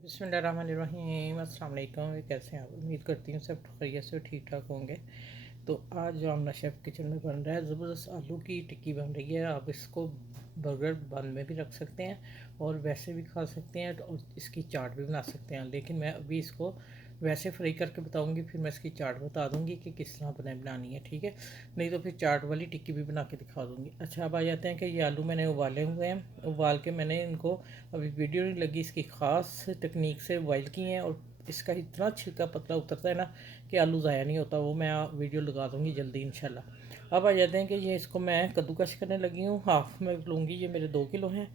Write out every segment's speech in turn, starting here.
बिस्मिल्लाहिर्रहमानिर्रहीम। अस्सलाम वालेकुम। कैसे हैं आप? उम्मीद करती हूँ सब खैरियत से ठीक ठाक होंगे। तो आज जो आमना शेफ़ किचन में बन रहा है ज़बरदस्त आलू की टिक्की बन रही है। आप इसको बर्गर बन में भी रख सकते हैं और वैसे भी खा सकते हैं और इसकी चाट भी बना सकते हैं, लेकिन मैं अभी इसको वैसे फ्राई करके बताऊंगी, फिर मैं इसकी चाट बता दूंगी कि किस तरह बनानी है, ठीक है? नहीं तो फिर चाट वाली टिक्की भी बना के दिखा दूंगी। अच्छा, अब आ जाते हैं कि ये आलू मैंने उबाले हुए हैं। उबाल के मैंने इनको, अभी वीडियो नहीं लगी, इसकी ख़ास टेक्निक से बॉयल किए हैं और इसका इतना छिलका पतला उतरता है ना कि आलू ज़ाया नहीं होता। वो मैं वीडियो लगा दूँगी जल्दी इंशाल्लाह। अब आ जाते हैं कि ये इसको मैं कद्दूकश करने लगी हूँ। हाफ़ मैं लूँगी, ये मेरे 2 किलो हैं,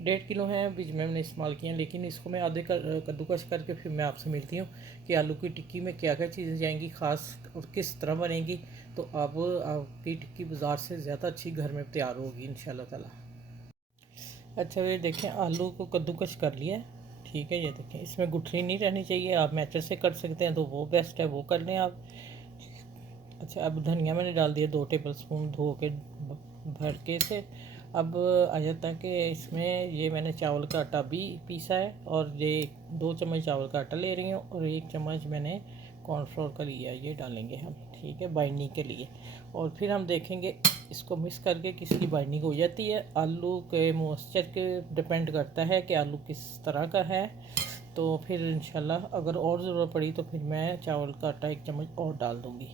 1.5 किलो हैं बीच में मैंने इस्तेमाल किए हैं, लेकिन इसको मैं आधे कद्दूकश करके फिर मैं आपसे मिलती हूँ कि आलू की टिक्की में क्या क्या चीज़ें जाएंगी ख़ास और किस तरह बनेगी। तो अब आपकी टिक्की बाज़ार से ज़्यादा अच्छी घर में तैयार होगी इंशाल्लाह ताला। अच्छा, ये देखें आलू को कद्दूकश कर लिया है, ठीक है? ये देखें इसमें गुठली नहीं रहनी चाहिए। आप मैचर से कर सकते हैं तो वो बेस्ट है, वो कर लें आप। अच्छा, अब धनिया मैंने डाल दिया 2 टेबल स्पून धो के भर के से। अब आ जाता है कि इसमें ये मैंने चावल का आटा भी पीसा है और ये 2 चम्मच चावल का आटा ले रही हूँ और 1 चम्मच मैंने कॉर्नफ्लोर का लिया, ये डालेंगे हम, ठीक है, बाइंडिंग के लिए। और फिर हम देखेंगे इसको मिक्स करके किसकी बाइंडिंग हो जाती है। आलू के मॉइस्चर के डिपेंड करता है कि आलू किस तरह का है। तो फिर इंशाल्लाह अगर और ज़रूरत पड़ी तो फिर मैं चावल का आटा 1 चम्मच और डाल दूँगी।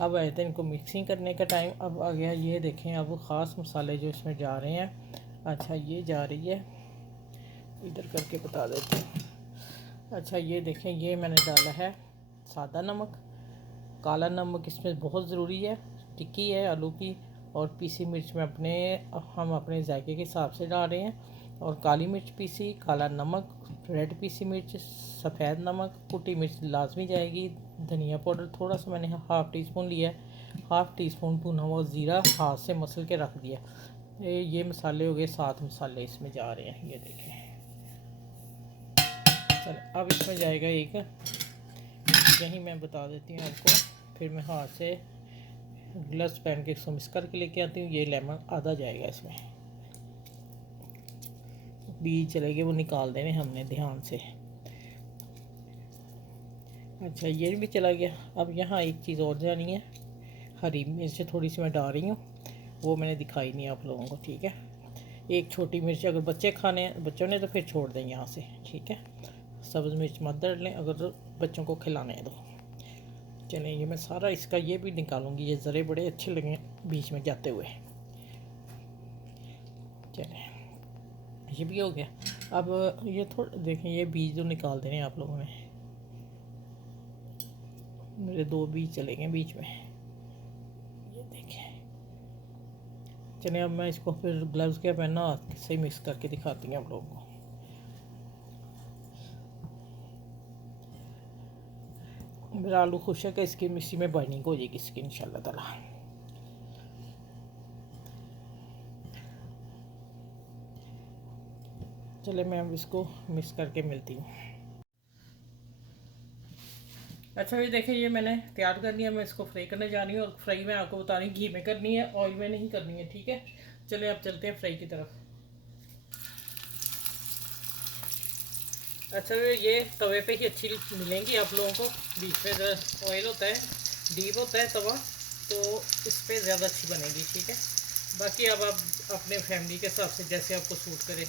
अब आए थे इनको मिक्सिंग करने का टाइम। अब आ गया, ये देखें अब ख़ास मसाले जो इसमें जा रहे हैं। अच्छा, ये जा रही है, इधर करके बता देते हैं। अच्छा, ये देखें, ये मैंने डाला है सादा नमक, काला नमक इसमें बहुत ज़रूरी है, टिक्की है आलू की। और पीसी मिर्च में हम अपने जायके के हिसाब से डाल रहे हैं। और काली मिर्च पीसी, काला नमक, रेड पीसी मिर्च, सफ़ेद नमक, कुटी मिर्च लाजमी जाएगी। धनिया पाउडर थोड़ा सा मैंने 1/2 टी स्पून लिया है। 1/2 टी स्पून भुना हुआ ज़ीरा हाथ से मसल के रख दिया। ये मसाले हो गए, 7 मसाले इसमें जा रहे हैं, ये देखें। चल, अब इसमें जाएगा एक, यही मैं बता देती हूँ आपको, फिर मैं हाथ से ग्लव्स पहन के इसको मिक्स करके लेके आती हूँ। ये लेमन आधा जाएगा इसमें, बीज चलेंगे वो निकाल देने हमने ध्यान से। अच्छा, ये भी चला गया। अब यहाँ एक चीज़ और जानी है, हरी मिर्च थोड़ी सी मैं डाल रही हूँ, वो मैंने दिखाई नहीं आप लोगों को, ठीक है? एक छोटी मिर्च, अगर बच्चे खाने बच्चों ने तो फिर छोड़ दें यहाँ से, ठीक है? सब्ज़ मिर्च मत डाल लें अगर बच्चों को खिलाने हैं तो। चलें, ये मैं सारा इसका ये भी निकालूंगी, ये ज़रे बड़े अच्छे लगे बीच में जाते हुए। चलें, ये भी हो गया। अब ये थोड़ा देखें, ये बीज जो निकाल देने आप लोगों ने, मेरे 2 बीज चले गए बीच में, ये देखें। चलिए, अब मैं इसको फिर ग्लव्स क्या पहनना हाथ से मिक्स करके दिखाती हूँ आप लोगों को। मेरा आलू खुश है कि इसकी मिक्सी में बाइंडिंग हो जाएगी इसकी इंशाल्लाह ताला। चले, मैं अब इसको मिक्स करके मिलती हूँ। अच्छा, ये देखिए, ये मैंने तैयार कर लिया। मैं इसको फ्राई करने जा रही हूँ और फ्राई मैं आपको बता रही हूँ घी में करनी है, ऑयल में नहीं करनी है, ठीक है? चले, अब चलते हैं फ्राई की तरफ। अच्छा, ये तवे पे ही अच्छी मिलेंगी आप लोगों को, बीच में ऑयल होता है, डीप होता है तवा, तो इस पर ज़्यादा अच्छी बनेगी, ठीक है? बाकी अब आप अपने फैमिली के हिसाब से जैसे आपको सूट करे।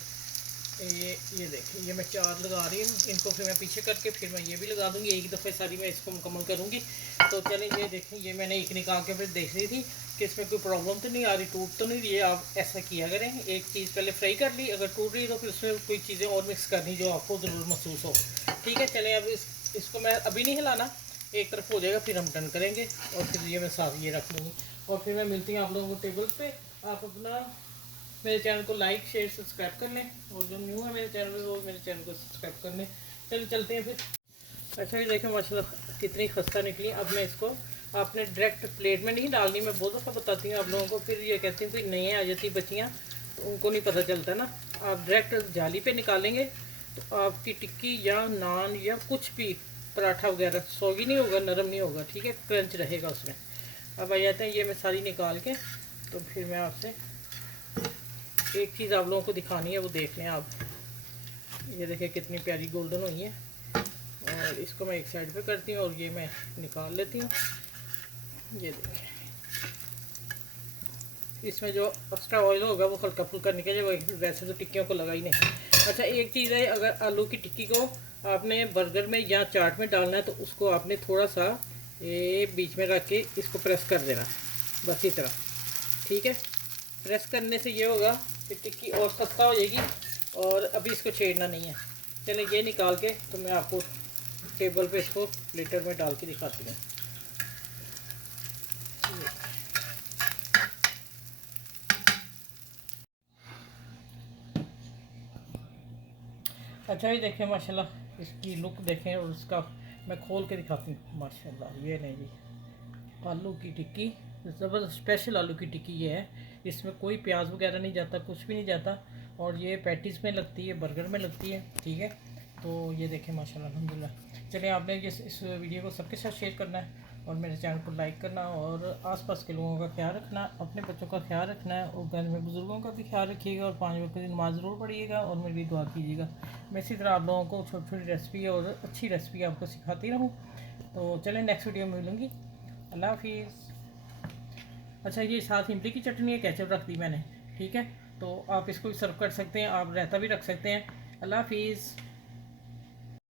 ये देखिए, ये मैं 4 लगा रही हूँ, इनको फिर मैं पीछे करके फिर मैं ये भी लगा दूँगी, एक दफ़े सारी मैं इसको मुकम्मल करूँगी। तो चलिए, ये देखें, ये मैंने एक निकाल के फिर देख रही थी कि इसमें कोई प्रॉब्लम तो नहीं आ रही, टूट तो नहीं रही है। आप ऐसा किया करें, एक चीज़ पहले फ्राई कर ली, अगर टूट रही तो फिर उसमें कोई चीज़ें और मिक्स करनी जो आपको ज़रूर महसूस हो, ठीक है? चलें, अब इसको मैं अभी नहीं हिलाना, एक तरफ हो जाएगा फिर हम डन करेंगे। और फिर ये मैं साथ ये रख लूँगी और फिर मैं मिलती हूँ आप लोगों को टेबल पे। आप अपना मेरे चैनल को लाइक शेयर सब्सक्राइब कर लें और जो न्यू है मेरे चैनल में वो मेरे चैनल को सब्सक्राइब कर लें। चलिए, चलते हैं फिर। अच्छा, ये देखें माशाल्लाह कितनी खस्ता निकली। अब मैं इसको, आपने डायरेक्ट प्लेट में नहीं डालनी, मैं बहुत दफ़ा बताती हूँ आप लोगों को, फिर ये कहती हूँ कि नई आ जाती बच्चियाँ तो उनको नहीं पता चलता ना। आप डायरेक्ट जाली पे निकालेंगे तो आपकी टिक्की या नान या कुछ भी पराठा वगैरह सॉगी नहीं होगा, नरम नहीं होगा, ठीक है? क्रंच रहेगा उसमें। अब आ जाते हैं, ये मैं सारी निकाल के, तो फिर मैं आपसे एक चीज़ आप लोगों को दिखानी है, वो देख लें आप। ये देखिए कितनी प्यारी गोल्डन हुई है। और इसको मैं एक साइड पे करती हूँ और ये मैं निकाल लेती हूँ। ये देखिए इसमें जो एक्स्ट्रा ऑयल होगा वो हल्का फुल्का निकल जाएगा, वैसे तो टिक्कियों को लगा ही नहीं। अच्छा एक चीज़ है, अगर आलू की टिक्की को आपने बर्गर में या चाट में डालना है तो उसको आपने थोड़ा सा ये बीच में रख के इसको प्रेस कर देना, बस इस तरह। ठीक है, प्रेस करने से ये होगा कि टिक्की और सस्ता हो जाएगी। और अभी इसको छेड़ना नहीं है। चलिए ये निकाल के तो मैं आपको टेबल पे इसको प्लेटर में डाल के दिखाती हूँ। अच्छा ये देखें माशाल्लाह, इसकी लुक देखें और उसका मैं खोल के दिखाती हूँ माशाल्लाह। ये नहीं जी, आलू की टिक्की ज़बरदस्त स्पेशल आलू की टिक्की ये है। इसमें कोई प्याज वगैरह नहीं जाता, कुछ भी नहीं जाता। और ये पैटीज़ में लगती है, बर्गर में लगती है। ठीक है, तो ये देखें माशाल्लाह अल्हम्दुलिल्लाह। चलिए आपने इस वीडियो को सबके साथ शेयर करना है और मेरे चैनल को लाइक करना और आसपास के लोगों का ख्याल रखना, अपने बच्चों का ख्याल रखना है और घर में बुज़ुर्गों का भी ख्याल रखिएगा और 5 वक्त की नमाज़ ज़रूर पढ़िएगा और मेरी भी दुआ कीजिएगा। मैं इसी तरह आप लोगों को छोटी छोटी रेसिपी और अच्छी रेसिपी आपको सिखाती रहूँ। तो चलें नेक्स्ट वीडियो में मिलूँगी। अल्लाह हाफिज़। अच्छा ये साथ इमली की चटनी है, केचप रख दी मैंने। ठीक है, तो आप इसको भी सर्व कर सकते हैं, आप रायता भी रख सकते हैं। अल्लाह हाफिज़।